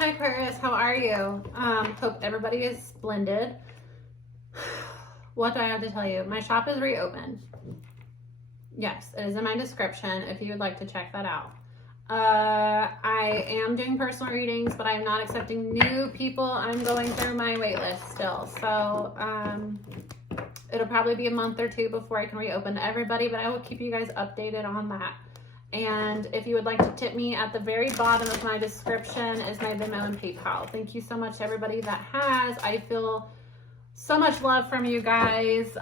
Hi Aquarius, how are you? Hope everybody is splendid. What do I have to tell you? My shop is reopened. Yes, it is in my description if you would like to check that out. I am doing personal readings, but I'm not accepting new people. I'm going through my wait list still. So it'll probably be a month or two before I can reopen to everybody, but I will keep you guys updated on that. And if you would like to tip me, at the very bottom of my description is my Venmo and PayPal. Thank you so much to everybody that has. I feel so much love from you guys.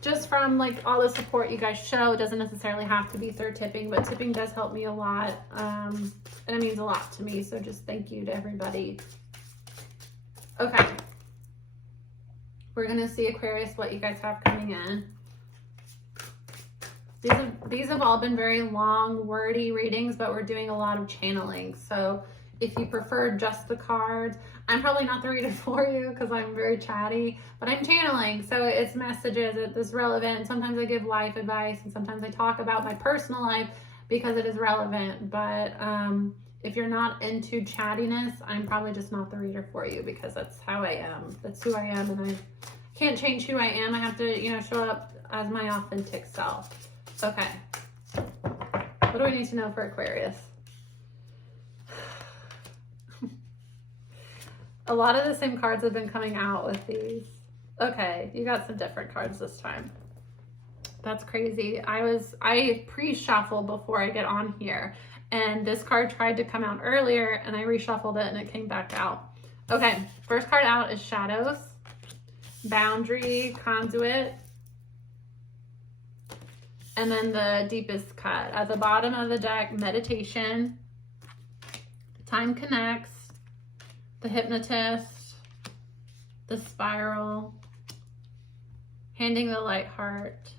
Just from like all the support you guys show. It doesn't necessarily have to be through tipping, but tipping does help me a lot. And it means a lot to me. So just thank you to everybody. Okay. We're going to see, Aquarius, what you guys have coming in. These have all been very long, wordy readings, but we're doing a lot of channeling. So if you prefer just the cards, I'm probably not the reader for you because I'm very chatty, but I'm channeling. So it's messages, it's relevant. Sometimes I give life advice and sometimes I talk about my personal life because it is relevant. But if you're not into chattiness, I'm probably just not the reader for you because that's how I am. That's who I am, and I can't change who I am. I have to, show up as my authentic self. Okay, what do we need to know for Aquarius? A lot of the same cards have been coming out with these. Okay, you got some different cards this time. That's crazy. I pre-shuffle before I get on here, and this card tried to come out earlier, and I reshuffled it, and it came back out. Okay, first card out is Shadows, Boundary, Conduit, and then the Deepest Cut. At the bottom of the deck, Meditation, Time Connects, the Hypnotist, the Spiral, Handing the Light Heart.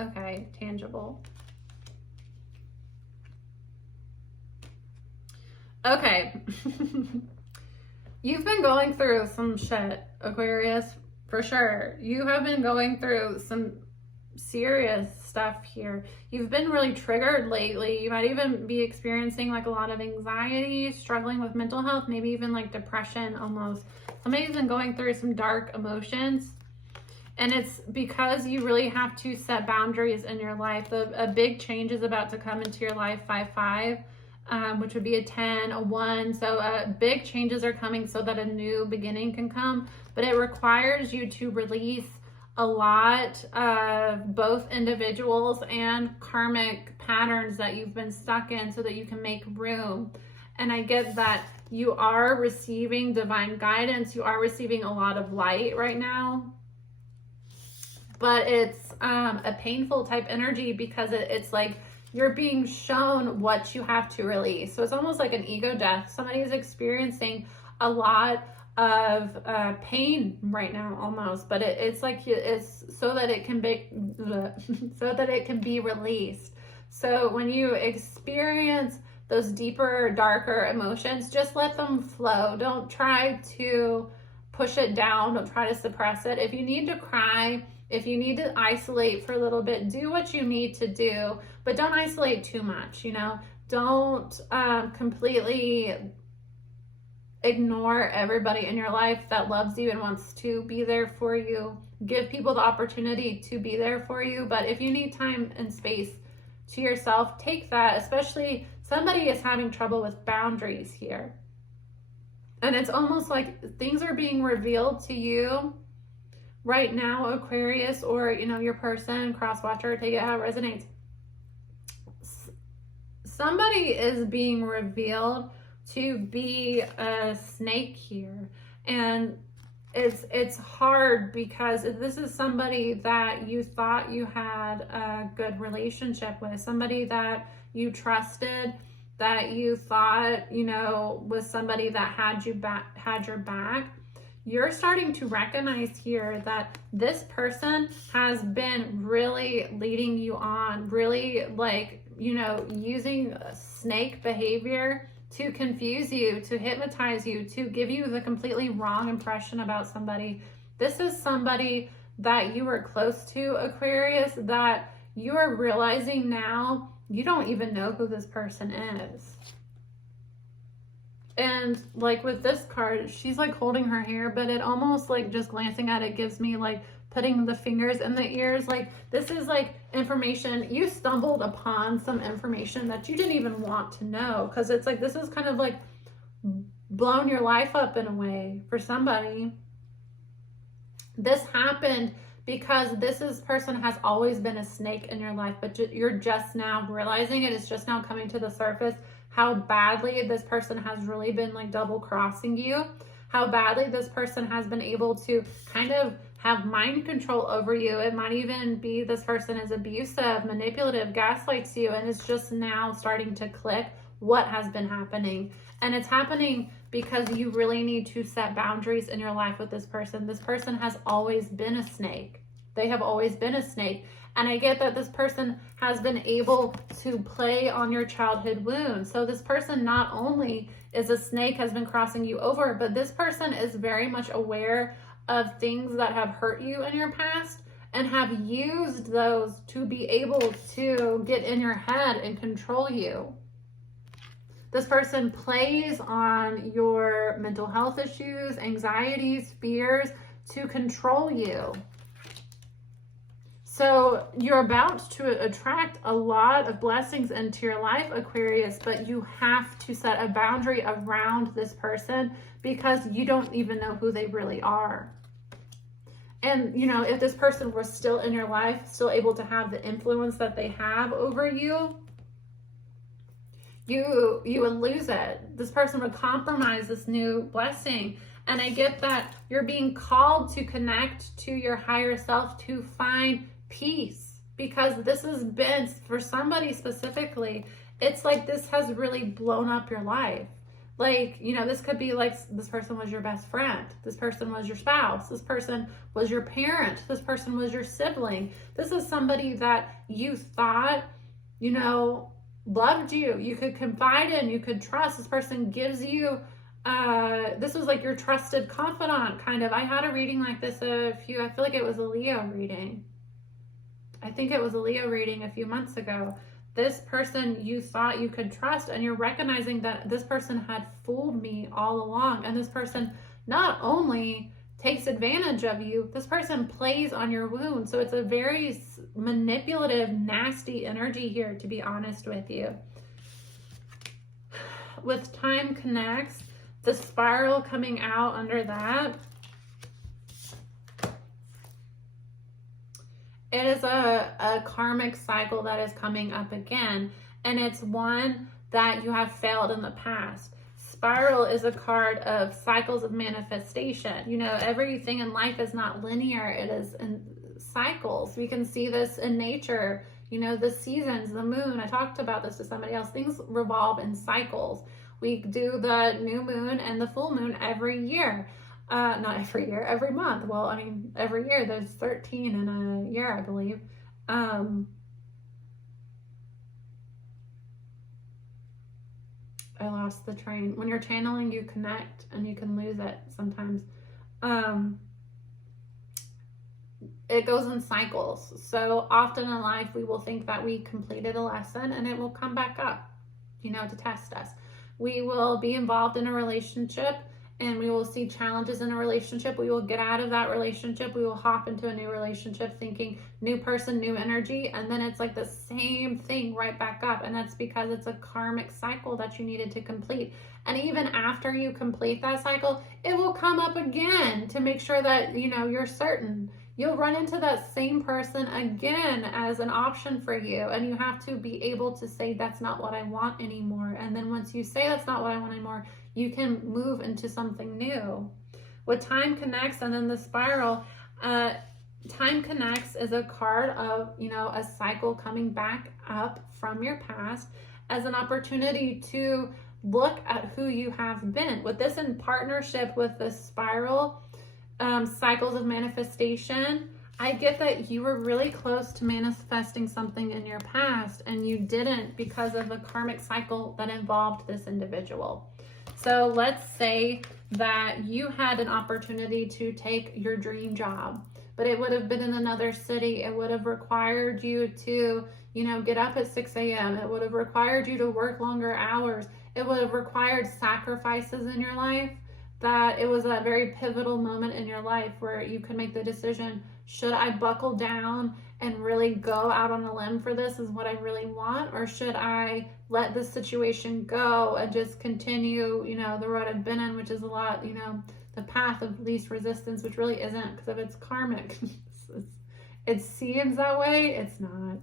Okay, Tangible. Okay. You've been going through some shit, Aquarius, for sure. You have been going through some serious stuff here. You've been really triggered lately. You might even be experiencing like a lot of anxiety, struggling with mental health, maybe even like depression almost. Somebody's been going through some dark emotions, and it's because you really have to set boundaries in your life. A big change is about to come into your life, 5-5, which would be a 10, a 1. So big changes are coming so that a new beginning can come, but it requires you to release a lot of both individuals and karmic patterns that you've been stuck in so that you can make room. And I get that you are receiving divine guidance. You are receiving a lot of light right now, but it's a painful type energy because it's like you're being shown what you have to release. So it's almost like an ego death. Somebody is experiencing a lot of pain right now almost, but it's like it's so that it can be so that it can be released. So when you experience those deeper, darker emotions, just let them flow. Don't try to push it down. Don't try to suppress it. If you need to cry, if you need to isolate for a little bit, do what you need to do, but don't isolate too much. Don't completely ignore everybody in your life that loves you and wants to be there for you. Give people the opportunity to be there for you, but if you need time and space to yourself, take that. Especially somebody is having trouble with boundaries here, and it's almost like things are being revealed to you right now, Aquarius, or your person, cross watcher, take it how it resonates. Somebody is being revealed to be a snake here, and it's hard because this is somebody that you thought you had a good relationship with, somebody that you trusted, that you thought was somebody that had your back. You're starting to recognize here that this person has been really leading you on, really using snake behavior to confuse you, to hypnotize you, to give you the completely wrong impression about somebody. This is somebody that you were close to, Aquarius, that you are realizing now you don't even know who this person is. And like with this card, she's like holding her hair, but it almost like just glancing at it gives me like putting the fingers in the ears. Like this is like information, you stumbled upon some information that you didn't even want to know, because it's like this is kind of like blown your life up in a way for somebody. This happened because person has always been a snake in your life, but you're just now realizing it. It's just now coming to the surface how badly this person has really been like double crossing you, how badly this person has been able to kind of have mind control over you. It might even be this person is abusive, manipulative, gaslights you, and it's just now starting to click what has been happening. And it's happening because you really need to set boundaries in your life with this person. This person has always been a snake. They have always been a snake. And I get that this person has been able to play on your childhood wounds. So this person not only is a snake, has been crossing you over, but this person is very much aware of things that have hurt you in your past and have used those to be able to get in your head and control you. This person plays on your mental health issues, anxieties, fears to control you. So you're about to attract a lot of blessings into your life, Aquarius, but you have to set a boundary around this person because you don't even know who they really are. And, you know, if this person was still in your life, still able to have the influence that they have over you, you would lose it. This person would compromise this new blessing. And I get that you're being called to connect to your higher self to find peace, because this has been, for somebody specifically, it's like this has really blown up your life. Like, you know, this could be like this person was your best friend. This person was your spouse. This person was your parent. This person was your sibling. This is somebody that you thought, you know, loved you. You could confide in, you could trust. This person gives you, this was like your trusted confidant, kind of. I had a reading like this I feel like it was a Leo reading. I think it was a Leo reading a few months ago. This person you thought you could trust, and you're recognizing that this person had fooled me all along. And this person not only takes advantage of you, this person plays on your wound. So it's a very manipulative, nasty energy here, to be honest with you. With time connects, the spiral coming out under that, it is a karmic cycle that is coming up again, and it's one that you have failed in the past. Spiral is a card of cycles of manifestation. You know, everything in life is not linear. It is in cycles. We can see this in nature. You know, the seasons, the moon. I talked about this to somebody else. Things revolve in cycles. We do the new moon and the full moon every year. Not every year, every month. Well, I mean, every year there's 13 in a year, I believe. I lost the train. When you're channeling, you connect and you can lose it sometimes. It goes in cycles. So often in life, we will think that we completed a lesson and it will come back up, you know, to test us. We will be involved in a relationship and we will see challenges in a relationship. We will get out of that relationship. We will hop into a new relationship thinking new person, new energy. And then it's like the same thing right back up. And that's because it's a karmic cycle that you needed to complete. And even after you complete that cycle, it will come up again to make sure that, you know, you're certain. You'll run into that same person again as an option for you. And you have to be able to say, that's not what I want anymore. And then once you say that's not what I want anymore, you can move into something new. With time connects and then the spiral, time connects is a card of, you know, a cycle coming back up from your past as an opportunity to look at who you have been. With this in partnership with the spiral, cycles of manifestation, I get that you were really close to manifesting something in your past and you didn't because of a karmic cycle that involved this individual. So let's say that you had an opportunity to take your dream job, but it would have been in another city. It would have required you to, you know, get up at 6 a.m. It would have required you to work longer hours. it would have required sacrifices in your life, that it was a very pivotal moment in your life where you could make the decision, should I buckle down and really go out on a limb for this is what I really want, or should I let this situation go and just continue, you know, the road I've been in, which is a lot, you know, the path of least resistance, which really isn't, because if it's karmic, it seems that way, it's not.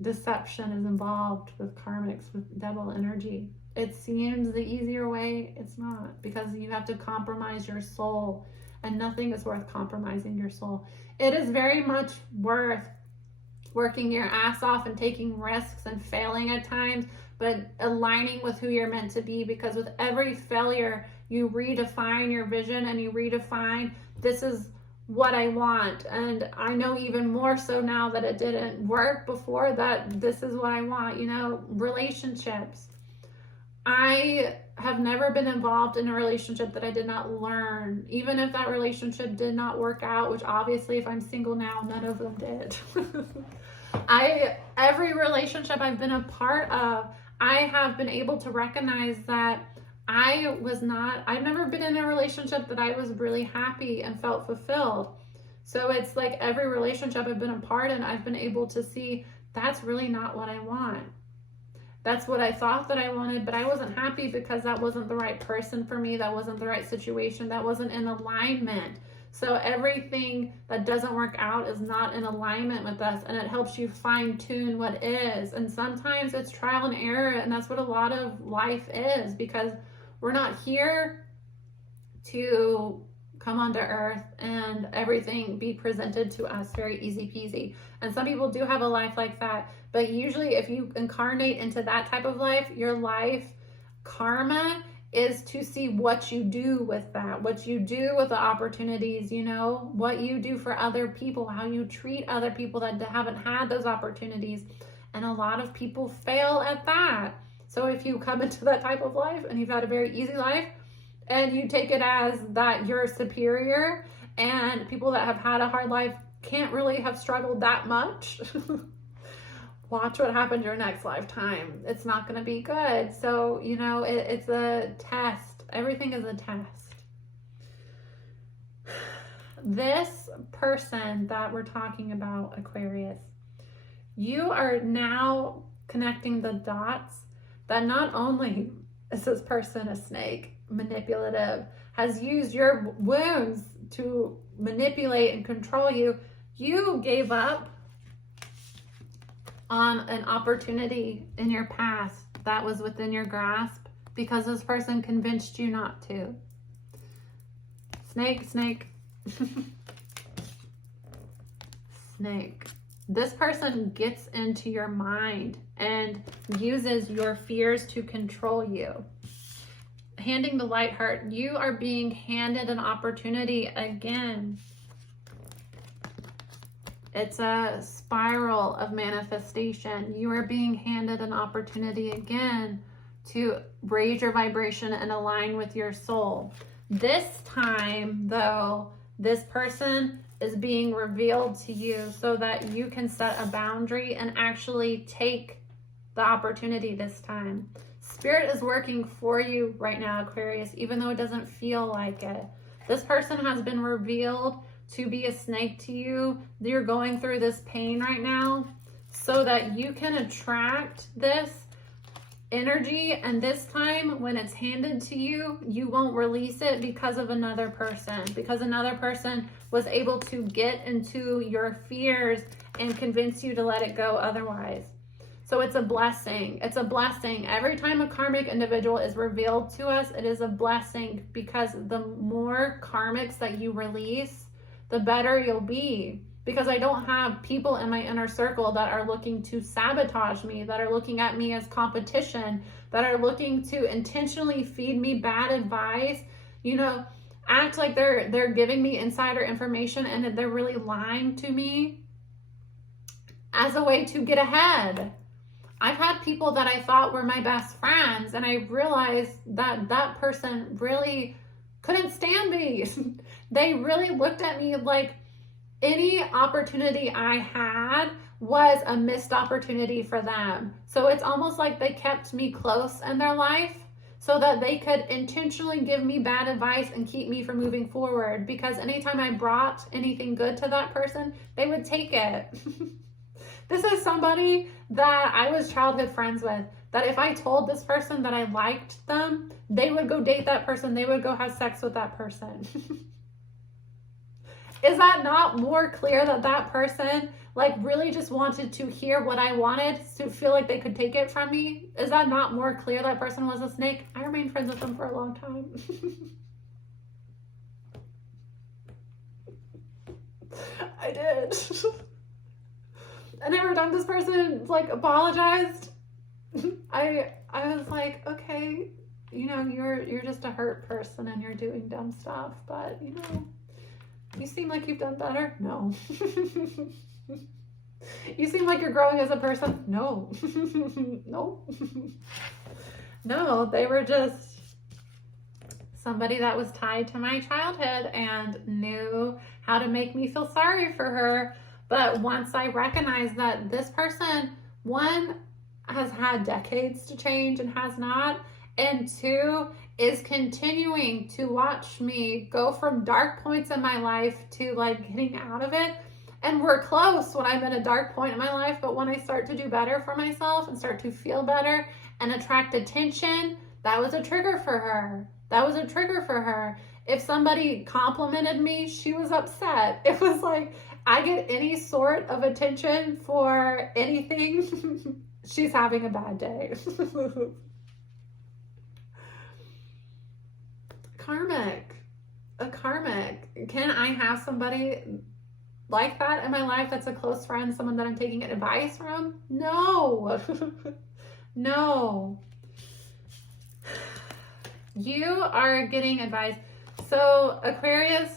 Deception is involved with karmics, with devil energy. It seems the easier way, it's not, because you have to compromise your soul, and nothing is worth compromising your soul. It is very much worth working your ass off and taking risks and failing at times, but aligning with who you're meant to be, because with every failure, you redefine your vision and you redefine, this is what I want. And I know even more so now that it didn't work before, that this is what I want. You know, relationships. I have never been involved in a relationship that I did not learn, even if that relationship did not work out, which obviously if I'm single now, none of them did. Every relationship I've been a part of, I have been able to recognize that I've never been in a relationship that I was really happy and felt fulfilled. So it's like every relationship I've been a part in, I've been able to see that's really not what I want. That's what I thought that I wanted, but I wasn't happy because that wasn't the right person for me. That wasn't the right situation. That wasn't in alignment. So everything that doesn't work out is not in alignment with us, and it helps you fine tune what is. And sometimes it's trial and error, and that's what a lot of life is, because we're not here to come onto earth and everything be presented to us very easy peasy. And some people do have a life like that, but usually if you incarnate into that type of life, your life karma is to see what you do with that, what you do with the opportunities, you know, what you do for other people, how you treat other people that haven't had those opportunities. And a lot of people fail at that. So if you come into that type of life and you've had a very easy life and you take it as that you're superior, and people that have had a hard life can't really have struggled that much, watch what happens your next lifetime. It's not going to be good. So, you know, it's a test. Everything is a test. This person that we're talking about, Aquarius, you are now connecting the dots that not only is this person a snake, manipulative, has used your wounds to manipulate and control you, you gave up on an opportunity in your past that was within your grasp because this person convinced you not to. Snake, snake. Snake. This person gets into your mind and uses your fears to control you. Handing the light heart, you are being handed an opportunity again. It's a spiral of manifestation. You are being handed an opportunity again to raise your vibration and align with your soul. This time, though, this person is being revealed to you so that you can set a boundary and actually take the opportunity this time. Spirit is working for you right now, Aquarius, even though it doesn't feel like it. This person has been revealed to be a snake to you. You're going through this pain right now so that you can attract this energy, and this time when it's handed to you, you won't release it because of another person, because another person was able to get into your fears and convince you to let it go otherwise. So it's a blessing. It's a blessing. Every time a karmic individual is revealed to us, it is a blessing, because the more karmics that you release, the better you'll be. Because I don't have people in my inner circle that are looking to sabotage me, that are looking at me as competition, that are looking to intentionally feed me bad advice, you know, act like they're giving me insider information and they're really lying to me as a way to get ahead. I've had people that I thought were my best friends, and I realized that that person really couldn't stand me. They really looked at me like any opportunity I had was a missed opportunity for them. So it's almost like they kept me close in their life so that they could intentionally give me bad advice and keep me from moving forward, because anytime I brought anything good to that person, they would take it. This is somebody that I was childhood friends with, that if I told this person that I liked them, they would go date that person, they would go have sex with that person. Is that not more clear that that person like really just wanted to hear what I wanted to feel like they could take it from me? Is that not more clear that person was a snake? I remained friends with them for a long time. I did. And every time this person like apologized, I was like, okay, you know, you're just a hurt person and you're doing dumb stuff, but you know, you seem like you've done better. No. You seem like you're growing as a person. No. No. No, they were just somebody that was tied to my childhood and knew how to make me feel sorry for her. But once I recognized that this person, one, has had decades to change and has not, and two, is continuing to watch me go from dark points in my life to like getting out of it. And we're close when I'm in a dark point in my life, but when I start to do better for myself and start to feel better and attract attention, that was a trigger for her. That was a trigger for her. If somebody complimented me, she was upset. It was like, I get any sort of attention for anything, she's having a bad day. Karmic. A karmic. Can I have somebody like that in my life that's a close friend, someone that I'm taking advice from? No. No. You are getting advice. So Aquarius,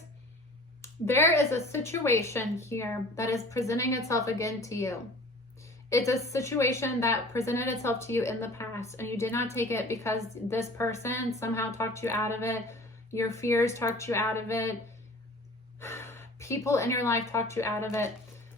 there is a situation here that is presenting itself again to you. It's a situation that presented itself to you in the past and you did not take it because this person somehow talked you out of it. Your fears talked you out of it. People in your life talked you out of it.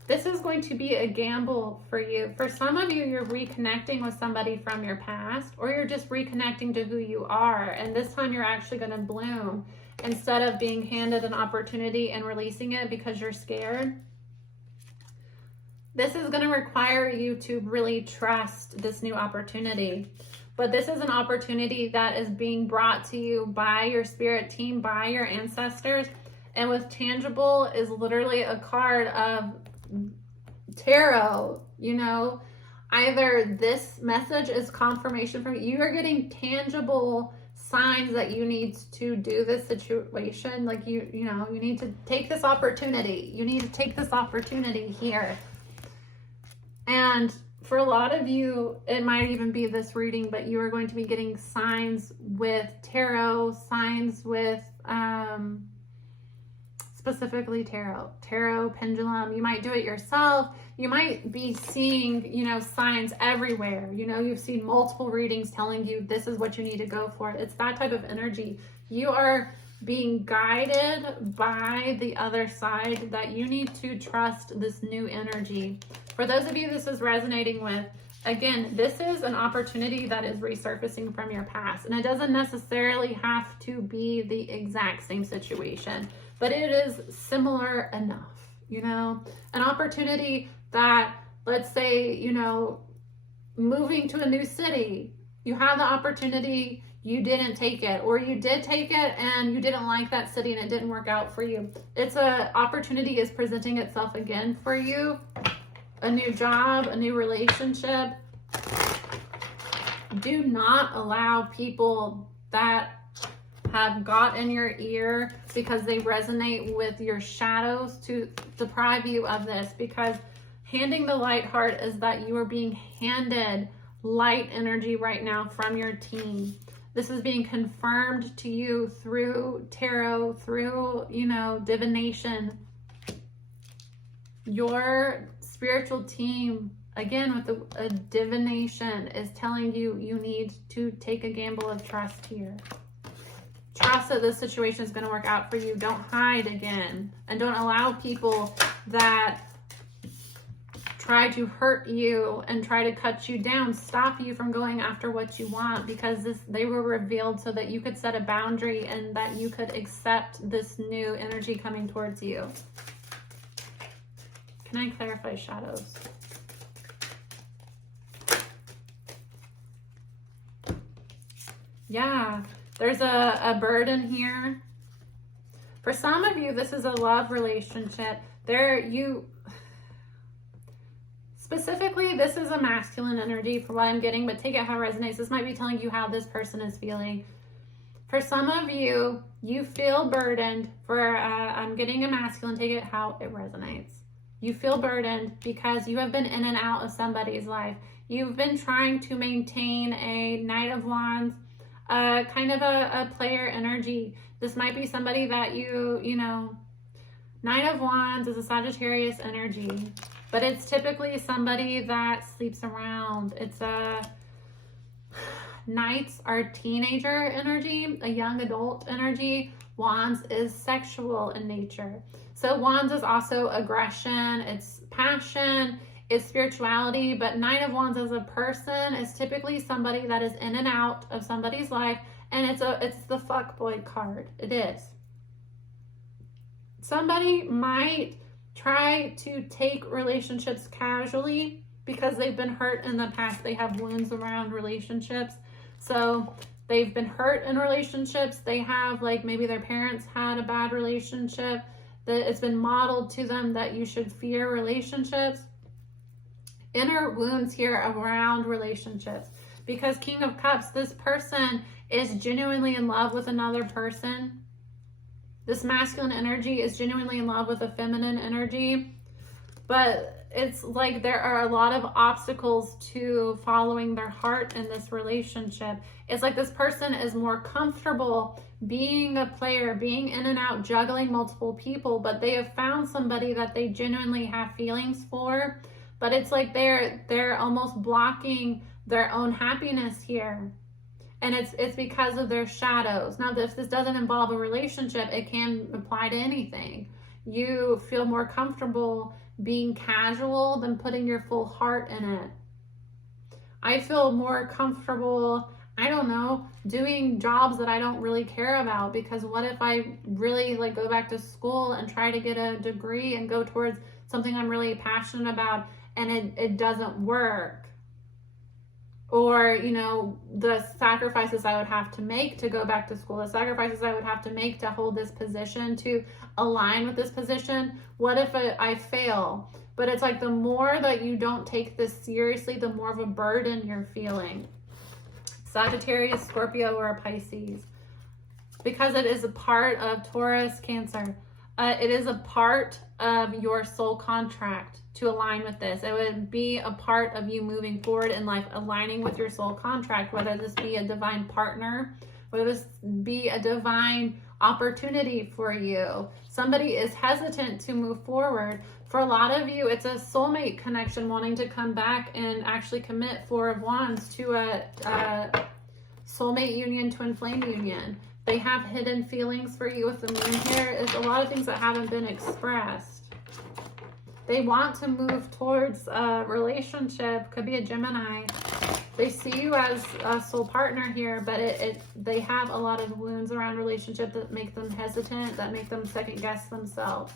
This is going to be a gamble for you. For some of you, you're reconnecting with somebody from your past, or you're just reconnecting to who you are. And this time you're actually going to bloom instead of being handed an opportunity and releasing it because you're scared. This is going to require you to really trust this new opportunity. But this is an opportunity that is being brought to you by your spirit team, by your ancestors. And with tangible is literally a card of tarot. You know, either this message is confirmation from you are getting tangible signs that you need to do this situation. Like you know, you need to take this opportunity. You need to take this opportunity here. And for a lot of you, it might even be this reading, but you are going to be getting signs with tarot, signs with specifically tarot pendulum. You might do it yourself. You might be seeing, you know, signs everywhere. You know, you've seen multiple readings telling you this is what you need to go for. It's that type of energy. You are being guided by the other side that you need to trust this new energy. For those of you this is resonating with, again, this is an opportunity that is resurfacing from your past. And it doesn't necessarily have to be the exact same situation, but it is similar enough, you know, an opportunity that, let's say, you know, moving to a new city, you have the opportunity, you didn't take it, or you did take it and you didn't like that city and it didn't work out for you. It's a opportunity is presenting itself again for you. A new job, a new relationship. Do not allow people that have got in your ear because they resonate with your shadows to deprive you of this, because handing the light heart is that you are being handed light energy right now from your team. This is being confirmed to you through tarot, through, you know, divination. Your spiritual team, again, with a divination, is telling you you need to take a gamble of trust here. Trust that this situation is going to work out for you. Don't hide again. And don't allow people that try to hurt you and try to cut you down, stop you from going after what you want, because they were revealed so that you could set a boundary and that you could accept this new energy coming towards you. Can I clarify shadows? Yeah, there's a burden here. For some of you, this is a love relationship. Specifically, this is a masculine energy for what I'm getting, but take it how it resonates. This might be telling you how this person is feeling. For some of you, you feel burdened for, I'm getting a masculine, take it how it resonates. You feel burdened because you have been in and out of somebody's life. You've been trying to maintain a Knight of Wands, kind of a player energy. This might be somebody that you know, Knight of Wands is a Sagittarius energy. But it's typically somebody that sleeps around. It's Knights are teenager energy, a young adult energy. Wands is sexual in nature. So Wands is also aggression, it's passion, it's spirituality. But Knight of Wands as a person is typically somebody that is in and out of somebody's life. And it's the fuckboy card. It is. Somebody might try to take relationships casually because they've been hurt in the past. They have wounds around relationships. So they've been hurt in relationships. They have, like, maybe their parents had a bad relationship, that it's been modeled to them that you should fear relationships. Inner wounds here around relationships. Because King of Cups, this person is genuinely in love with another person. This masculine energy is genuinely in love with a feminine energy, but it's like there are a lot of obstacles to following their heart in this relationship. It's like this person is more comfortable being a player, being in and out, juggling multiple people, but they have found somebody that they genuinely have feelings for, but it's like they're almost blocking their own happiness here. And it's because of their shadows. Now, if this doesn't involve a relationship, it can apply to anything. You feel more comfortable being casual than putting your full heart in it. I feel more comfortable, I don't know, doing jobs that I don't really care about, because what if I really like go back to school and try to get a degree and go towards something I'm really passionate about and it doesn't work? Or, you know, the sacrifices I would have to make to go back to school, the sacrifices I would have to make to hold this position, to align with this position. What if I fail? But it's like the more that you don't take this seriously, the more of a burden you're feeling. Sagittarius, Scorpio, or a Pisces. Because it is a part of Taurus, Cancer. It is a part of your soul contract to align with this. It would be a part of you moving forward in life, aligning with your soul contract, whether this be a divine partner, whether this be a divine opportunity for you. Somebody is hesitant to move forward. For a lot of you, it's a soulmate connection, wanting to come back and actually commit Four of Wands to a soulmate union, twin flame union. They have hidden feelings for you with the moon here. It's a lot of things that haven't been expressed. They want to move towards a relationship. Could be a Gemini. They see you as a soul partner here, but they have a lot of wounds around relationship that make them hesitant, that make them second guess themselves.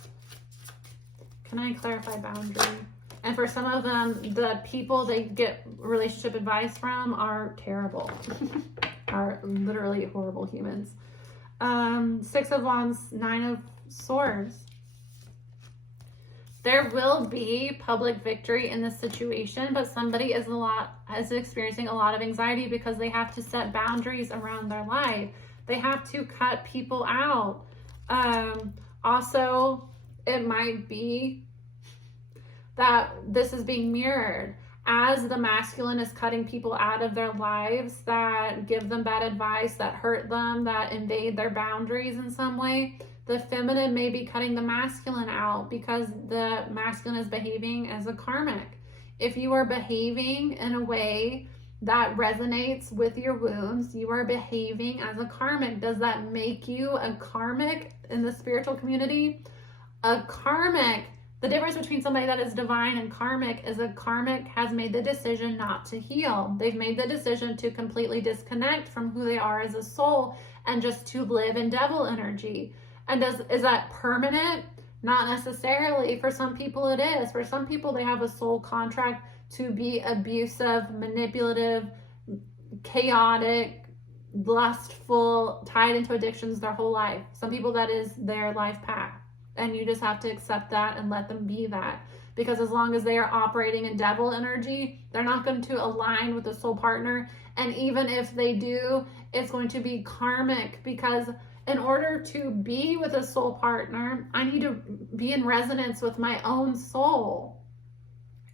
Can I clarify boundary? And for some of them, the people they get relationship advice from are terrible. Are literally horrible humans. Six of Wands, Nine of Swords. There will be public victory in this situation, but somebody is experiencing a lot of anxiety because they have to set boundaries around their life. They have to cut people out. Also, it might be that this is being mirrored as the masculine is cutting people out of their lives that give them bad advice, that hurt them, that invade their boundaries in some way. The feminine may be cutting the masculine out because the masculine is behaving as a karmic. If you are behaving in a way that resonates with your wounds, you are behaving as a karmic. Does that make you a karmic in the spiritual community? A karmic The difference between somebody that is divine and karmic is a karmic has made the decision not to heal. They've made the decision to completely disconnect from who they are as a soul and just to live in devil energy. And is that permanent? Not necessarily. For some people it is. For some people, they have a soul contract to be abusive, manipulative, chaotic, lustful, tied into addictions their whole life. Some people, that is their life path. And you just have to accept that and let them be that. Because as long as they are operating in devil energy, they're not going to align with the soul partner. And even if they do, it's going to be karmic, because in order to be with a soul partner, I need to be in resonance with my own soul.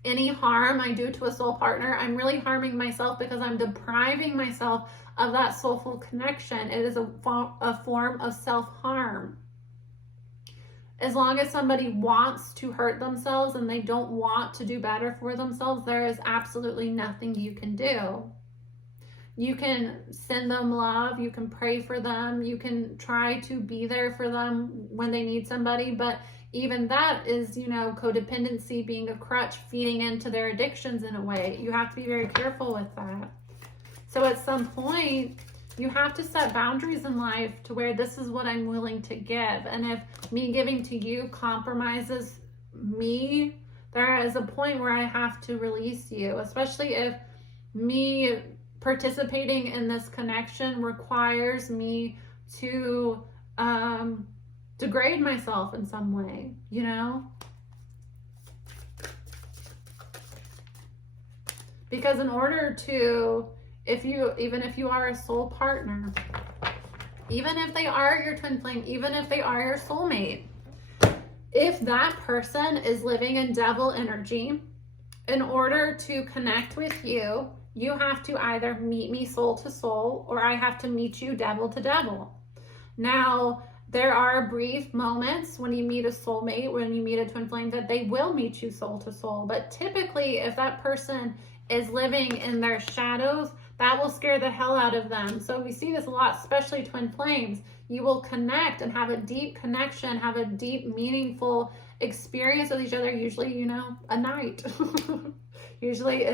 Any harm I do to a soul partner, I'm really harming myself, because I'm depriving myself of that soulful connection. It is a form of self-harm. As long as somebody wants to hurt themselves and they don't want to do better for themselves, there is absolutely nothing you can do. You can send them love, you can pray for them, you can try to be there for them when they need somebody, but even that is, codependency, being a crutch, feeding into their addictions in a way. You have to be very careful with that. So at some point, you have to set boundaries in life to where this is what I'm willing to give. And if me giving to you compromises me, there is a point where I have to release you, especially if me participating in this connection requires me to degrade myself in some way, Because in order to, even if you are a soul partner, even if they are your twin flame, even if they are your soulmate, if that person is living in devil energy, in order to connect with you, you have to either meet me soul to soul, or I have to meet you devil to devil. Now, there are brief moments when you meet a soulmate, when you meet a twin flame, that they will meet you soul to soul. But typically, if that person is living in their shadows, that will scare the hell out of them. So we see this a lot, especially twin flames. You will connect and have a deep connection, have a deep, meaningful experience with each other, usually, a night. Usually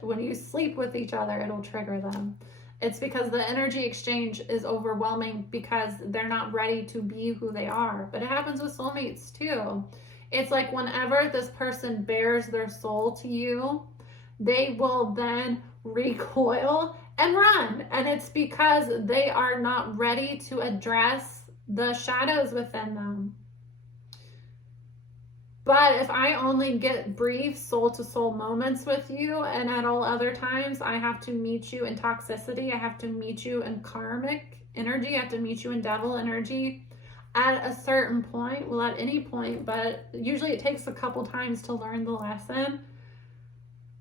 when you sleep with each other, it'll trigger them. It's because the energy exchange is overwhelming, because they're not ready to be who they are. But it happens with soulmates too. It's like whenever this person bears their soul to you, they will then recoil and run. And it's because they are not ready to address the shadows within them. But if I only get brief soul-to-soul moments with you, and at all other times I have to meet you in toxicity, I have to meet you in karmic energy, I have to meet you in devil energy at a certain point, well, at any point, but usually it takes a couple times to learn the lesson.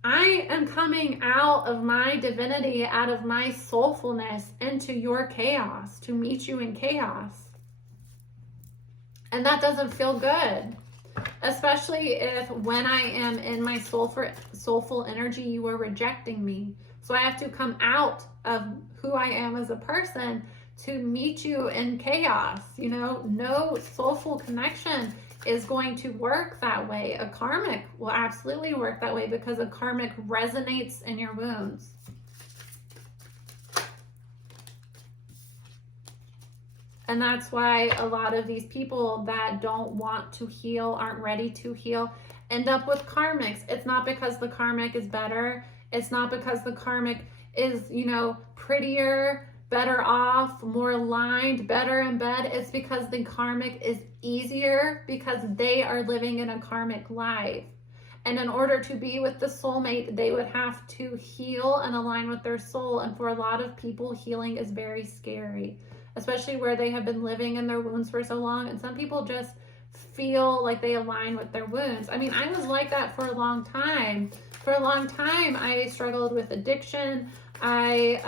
I am coming out of my divinity, out of my soulfulness into your chaos, to meet you in chaos. And that doesn't feel good. Especially if when I am in my soulful energy, you are rejecting me. So I have to come out of who I am as a person to meet you in chaos. No soulful connection is going to work that way. A karmic will absolutely work that way, because a karmic resonates in your wounds. And that's why a lot of these people that don't want to heal, aren't ready to heal, end up with karmics. It's not because the karmic is better. It's not because the karmic is, prettier, better off, more aligned, better in bed. It's because the karmic is easier, because they are living in a karmic life. And in order to be with the soulmate, they would have to heal and align with their soul. And for a lot of people, healing is very scary, especially where they have been living in their wounds for so long. And some people just feel like they align with their wounds. I mean, I was like that for a long time. For a long time, I struggled with addiction. I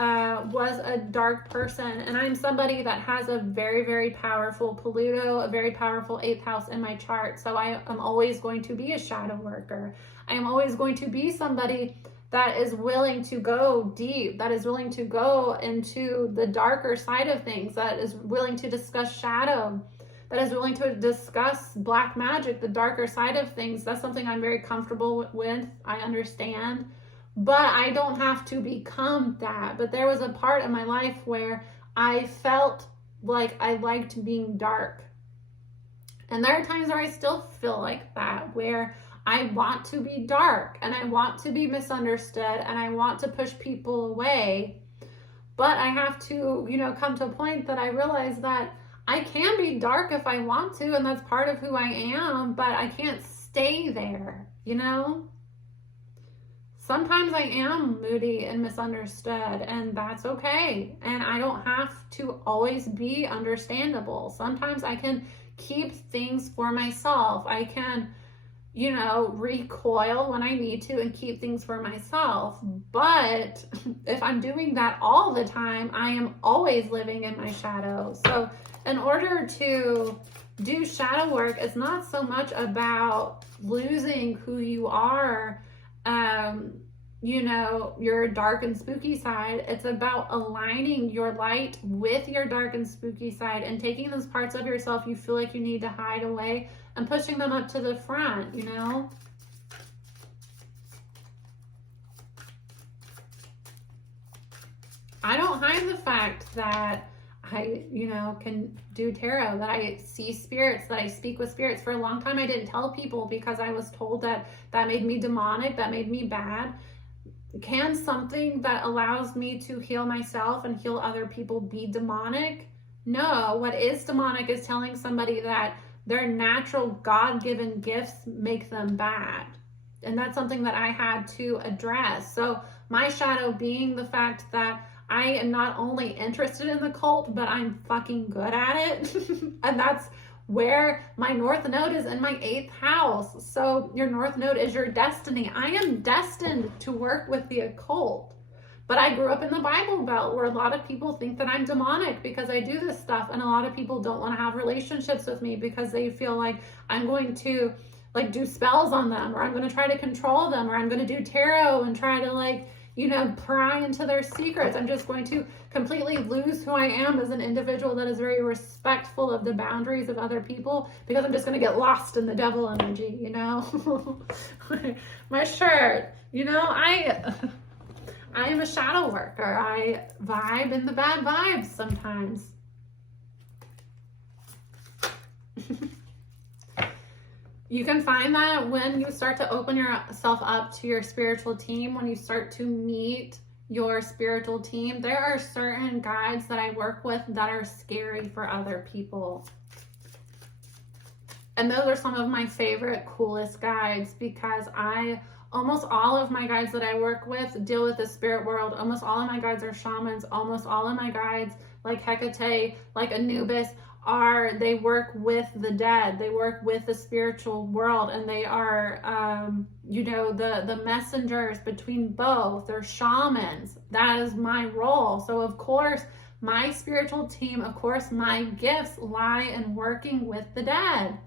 was a dark person, and I'm somebody that has a very, very powerful Pluto, a very powerful 8th house in my chart. So I am always going to be a shadow worker. I am always going to be somebody that is willing to go deep, that is willing to go into the darker side of things, that is willing to discuss shadow, that is willing to discuss black magic, the darker side of things. That's something I'm very comfortable with. I understand. But I don't have to become that. But there was a part in my life where I felt like I liked being dark. And there are times where I still feel like that, where I want to be dark and I want to be misunderstood and I want to push people away. But I have to, come to a point that I realize that I can be dark if I want to, and that's part of who I am, but I can't stay there, Sometimes I am moody and misunderstood, and that's okay. And I don't have to always be understandable. Sometimes I can keep things for myself. I can, recoil when I need to and keep things for myself. But if I'm doing that all the time, I am always living in my shadow. So in order to do shadow work, it's not so much about losing who you are, your dark and spooky side. It's about aligning your light with your dark and spooky side and taking those parts of yourself you feel like you need to hide away and pushing them up to the front, I don't hide the fact that I, can do tarot, that I see spirits, that I speak with spirits. For a long time, I didn't tell people because I was told that made me demonic, that made me bad. Can something that allows me to heal myself and heal other people be demonic? No. What is demonic is telling somebody that their natural God-given gifts make them bad. And that's something that I had to address. So my shadow being the fact that I am not only interested in the cult, but I'm fucking good at it. And that's where my North Node is, in my 8th house. So your North Node is your destiny. I am destined to work with the occult. But I grew up in the Bible Belt where a lot of people think that I'm demonic because I do this stuff. And a lot of people don't want to have relationships with me because they feel like I'm going to do spells on them, or I'm going to try to control them, or I'm going to do tarot and try to pry into their secrets. I'm just going to completely lose who I am as an individual that is very respectful of the boundaries of other people because I'm just going to get lost in the devil energy, My shirt, I am a shadow worker. I vibe in the bad vibes sometimes. You can find that when you start to open yourself up to your spiritual team, when you start to meet your spiritual team. There are certain guides that I work with that are scary for other people. And those are some of my favorite, coolest guides because almost all of my guides that I work with deal with the spirit world. Almost all of my guides are shamans. Almost all of my guides, like Hecate, like Anubis, they work with the dead. They work with the spiritual world, and they are, the messengers between both. They're shamans. That is my role. So of course, my spiritual team, of course, my gifts lie in working with the dead.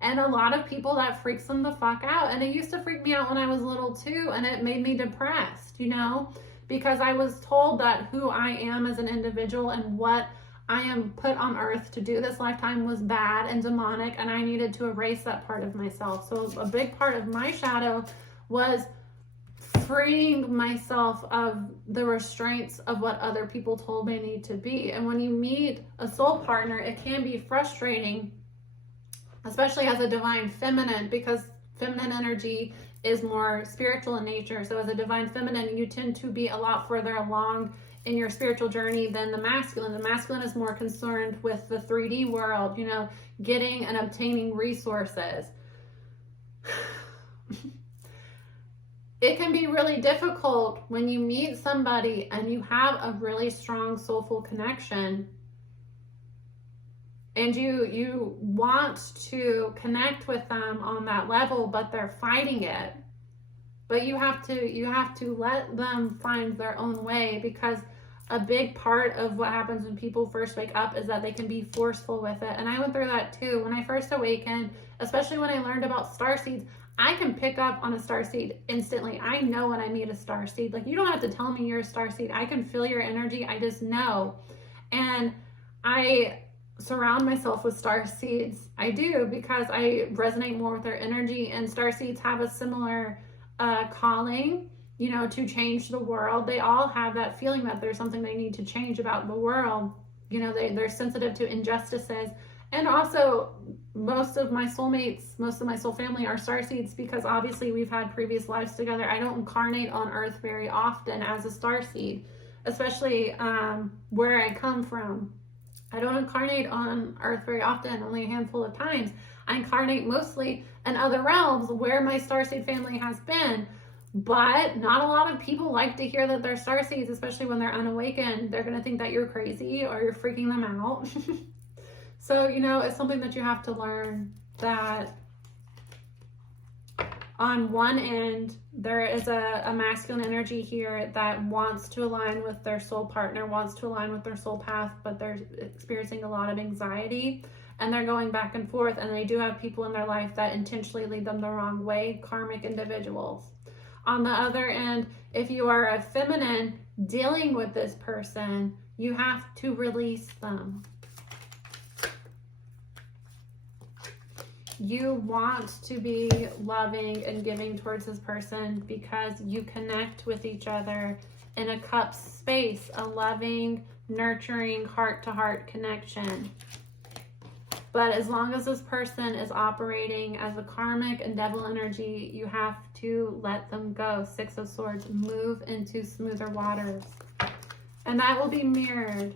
And a lot of people, that freaks them the fuck out. And it used to freak me out when I was little too, and it made me depressed, because I was told that who I am as an individual and what I am put on earth to do this lifetime was bad and demonic, and I needed to erase that part of myself. So a big part of my shadow was freeing myself of the restraints of what other people told me I need to be. And when you meet a soul partner, it can be frustrating, especially as a divine feminine, because feminine energy is more spiritual in nature. So as a divine feminine, you tend to be a lot further along in your spiritual journey than the masculine. The masculine is more concerned with the 3D world, getting and obtaining resources. It can be really difficult when you meet somebody and you have a really strong soulful connection and you want to connect with them on that level, but they're fighting it. But you have to let them find their own way, because a big part of what happens when people first wake up is that they can be forceful with it. And I went through that too. When I first awakened, especially when I learned about starseeds, I can pick up on a starseed instantly. I know when I meet a starseed. You don't have to tell me you're a starseed. I can feel your energy. I just know. And I surround myself with star seeds. I do, because I resonate more with their energy, and star seeds have a similar calling, you know, to change the world. They all have that feeling that there's something they need to change about the world. You know, they're sensitive to injustices. And also, most of my soulmates, most of my soul family are starseeds, because obviously we've had previous lives together. I don't incarnate on Earth very often as a starseed, especially where I come from. I don't incarnate on Earth very often, only a handful of times. I incarnate mostly in other realms where my starseed family has been. But not a lot of people like to hear that they're starseeds, especially when they're unawakened. They're going to think that you're crazy or you're freaking them out. So, you know, it's something that you have to learn, that on one end, there is a masculine energy here that wants to align with their soul partner, wants to align with their soul path, but they're experiencing a lot of anxiety, and they're going back and forth, and they do have people in their life that intentionally lead them the wrong way, karmic individuals. On the other end, if you are a feminine dealing with this person, you have to release them. You want to be loving and giving towards this person because you connect with each other in a cup space, a loving, nurturing, heart-to-heart connection. But as long as this person is operating as a karmic and devil energy, you have to let them go. 6 of Swords, move into smoother waters. And that will be mirrored,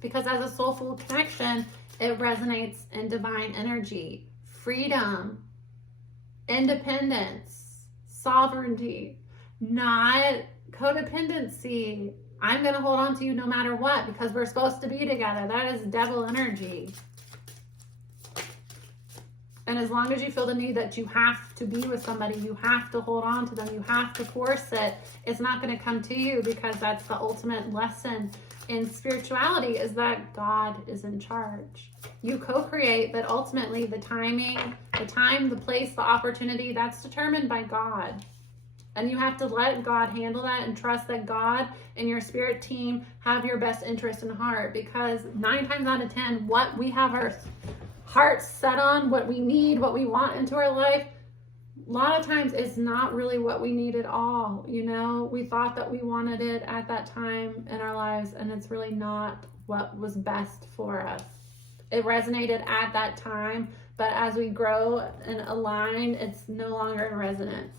because as a soulful connection, it resonates in divine energy, freedom, independence, sovereignty, not codependency. I'm going to hold on to you no matter what because we're supposed to be together. That is devil energy. And as long as you feel the need that you have to be with somebody, you have to hold on to them, you have to force it, it's not going to come to you, because that's the ultimate lesson in spirituality, is that God is in charge. You co-create, but ultimately the timing, the time, the place, the opportunity, that's determined by God. And you have to let God handle that and trust that God and your spirit team have your best interest in heart, because 9 times out of 10, what we have our hearts set on, what we need, what we want into our life, a lot of times it's not really what we need at all. You know, we thought that we wanted it at that time in our lives, and it's really not what was best for us. It resonated at that time, but as we grow and align, it's no longer in resonance.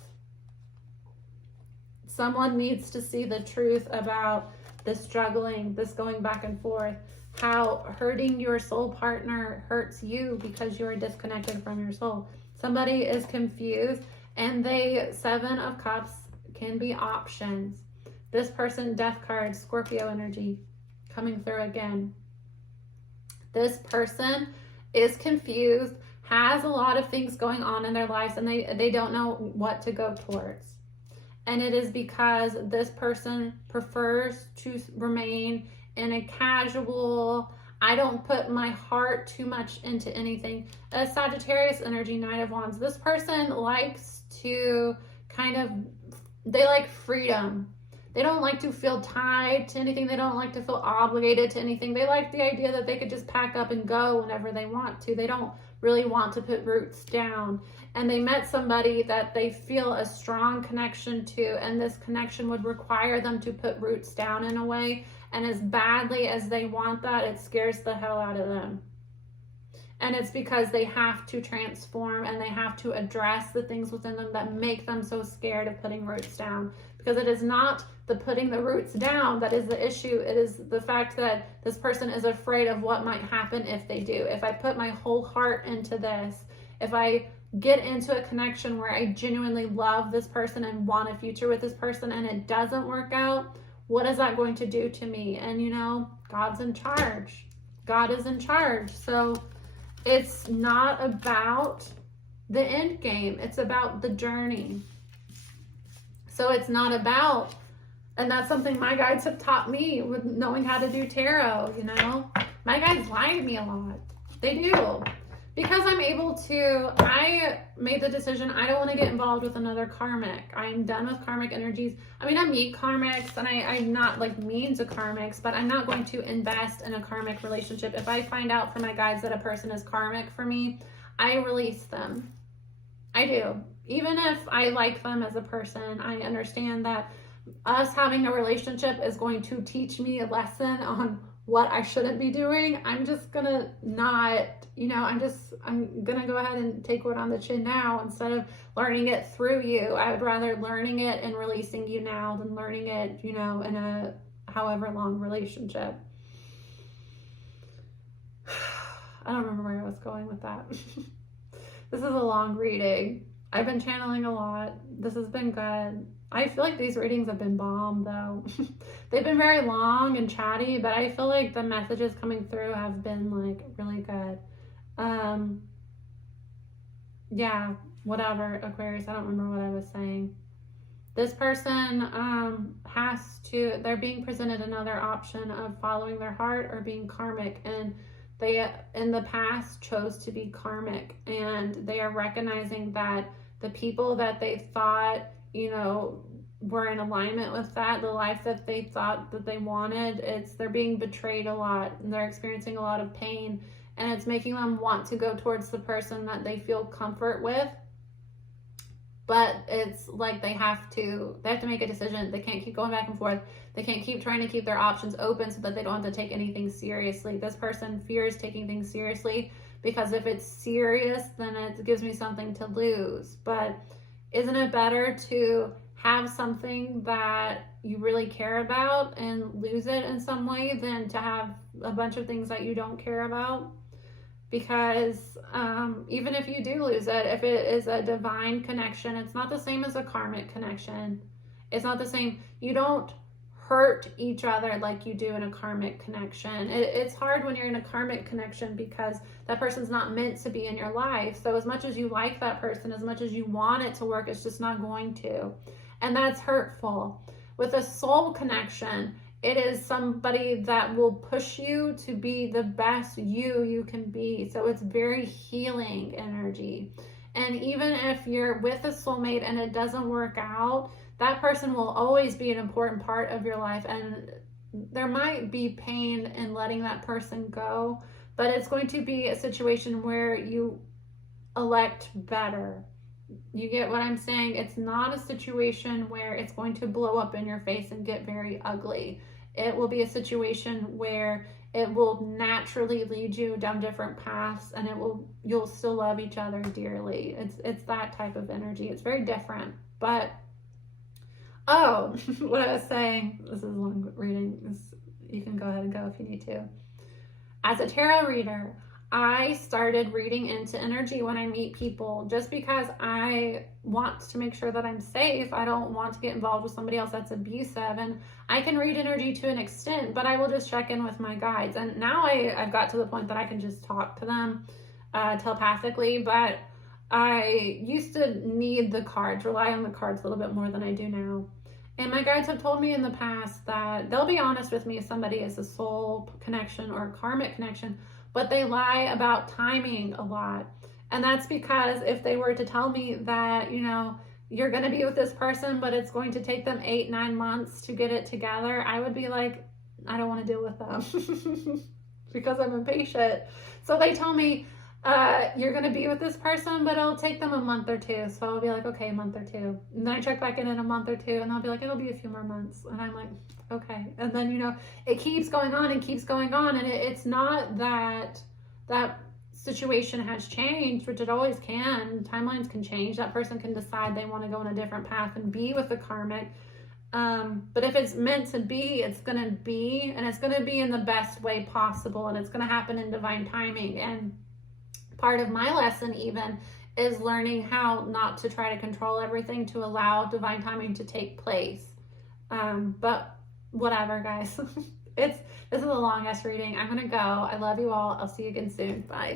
Someone needs to see the truth about this struggling, this going back and forth, how hurting your soul partner hurts you because you are disconnected from your soul. Somebody is confused, and 7 of Cups can be options. This person, Death card, Scorpio energy coming through again. This person is confused, has a lot of things going on in their lives, and they don't know what to go towards. And it is because this person prefers to remain in a casual, I don't put my heart too much into anything. A Sagittarius energy, Knight of Wands. This person likes to they like freedom. They don't like to feel tied to anything. They don't like to feel obligated to anything. They like the idea that they could just pack up and go whenever they want to. They don't really want to put roots down. And they met somebody that they feel a strong connection to, and this connection would require them to put roots down in a way. And as badly as they want that, it scares the hell out of them. And it's because they have to transform, and they have to address the things within them that make them so scared of putting roots down. Because it is not the putting the roots down that is the issue. It is the fact that this person is afraid of what might happen if they do. If I put my whole heart into this, if I get into a connection where I genuinely love this person and want a future with this person, and it doesn't work out, what is that going to do to me? And you know, God's in charge. God is in charge. So it's not about the end game. It's about the journey. So it's not about, and that's something my guides have taught me with knowing how to do tarot, you know. My guides lie to me a lot. They do. Because I made the decision, I don't want to get involved with another karmic. I'm done with karmic energies. I mean, I meet karmics, and I'm not like mean to karmics, but I'm not going to invest in a karmic relationship. If I find out from my guides that a person is karmic for me, I release them. I do. Even if I like them as a person, I understand that us having a relationship is going to teach me a lesson on what I shouldn't be doing. I'm just gonna not, I'm gonna go ahead and take one on the chin now instead of learning it through you. I would rather learning it and releasing you now than learning it, in a however long relationship. I don't remember where I was going with that. This is a long reading. I've been channeling a lot. This has been good. I feel like these readings have been bomb though. They've been very long and chatty, but I feel like the messages coming through have been like really good. Yeah, whatever, Aquarius. I don't remember what I was saying. This person they're being presented another option of following their heart or being karmic, and they in the past chose to be karmic, and they are recognizing that the people that they thought were in alignment with that, the life that they thought that they wanted, they're being betrayed a lot, and they're experiencing a lot of pain, and it's making them want to go towards the person that they feel comfort with. But it's like they have to make a decision. They can't keep going back and forth. They can't keep trying to keep their options open so that they don't have to take anything seriously. This person fears taking things seriously because if it's serious, then it gives me something to lose. But isn't it better to have something that you really care about and lose it in some way than to have a bunch of things that you don't care about? Because even if you do lose it, if it is a divine connection, it's not the same as a karmic connection. It's not the same. You don't hurt each other like you do in a karmic connection. It's hard when you're in a karmic connection because that person's not meant to be in your life. So as much as you like that person, as much as you want it to work, it's just not going to. And that's hurtful. With a soul connection, it is somebody that will push you to be the best you can be. So it's very healing energy. And even if you're with a soulmate and it doesn't work out, that person will always be an important part of your life. And there might be pain in letting that person go, but it's going to be a situation where you elect better. You get what I'm saying? It's not a situation where it's going to blow up in your face and get very ugly. It will be a situation where it will naturally lead you down different paths, and you'll still love each other dearly. It's that type of energy. It's very different. But what I was saying, this is a long reading. You can go ahead and go if you need to. As a tarot reader, I started reading into energy when I meet people just because I want to make sure that I'm safe. I don't want to get involved with somebody else that's abusive, and I can read energy to an extent, but I will just check in with my guides. And now I've got to the point that I can just talk to them telepathically, but I used to need the cards, rely on the cards a little bit more than I do now. And my guides have told me in the past that they'll be honest with me if somebody is a soul connection or a karmic connection, but they lie about timing a lot. And that's because if they were to tell me that, you're going to be with this person, but it's going to take them 8-9 months to get it together, I would be like, I don't want to deal with them because I'm impatient. So they tell me, you're going to be with this person, but it'll take them a month or two. So I'll be like, okay, a month or two. And then I check back in a month or two, and they'll be like, it'll be a few more months. And I'm like, okay. And then, it keeps going on and keeps going on. And it's not that situation has changed, which it always can. Timelines can change. That person can decide they want to go on a different path and be with the karmic. But if it's meant to be, it's going to be, and it's going to be in the best way possible. And it's going to happen in divine timing. And part of my lesson even is learning how not to try to control everything, to allow divine timing to take place. But whatever, guys. This is a long ass reading. I'm gonna go. I love you all. I'll see you again soon. Bye.